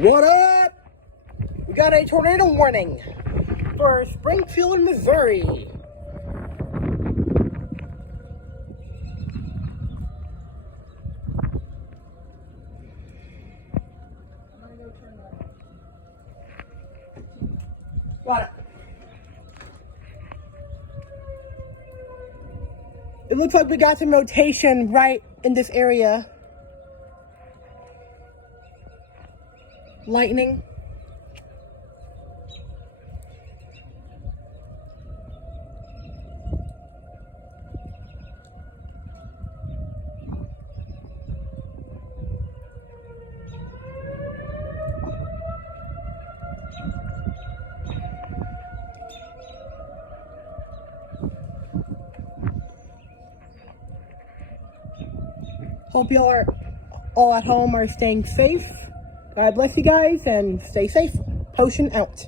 What up? We got a tornado warning for Springfield, Missouri. Got it. It looks like we got some rotation right in this area. Lightning. Hope y'all are all at home are staying safe. God bless you guys and stay safe. Potion out.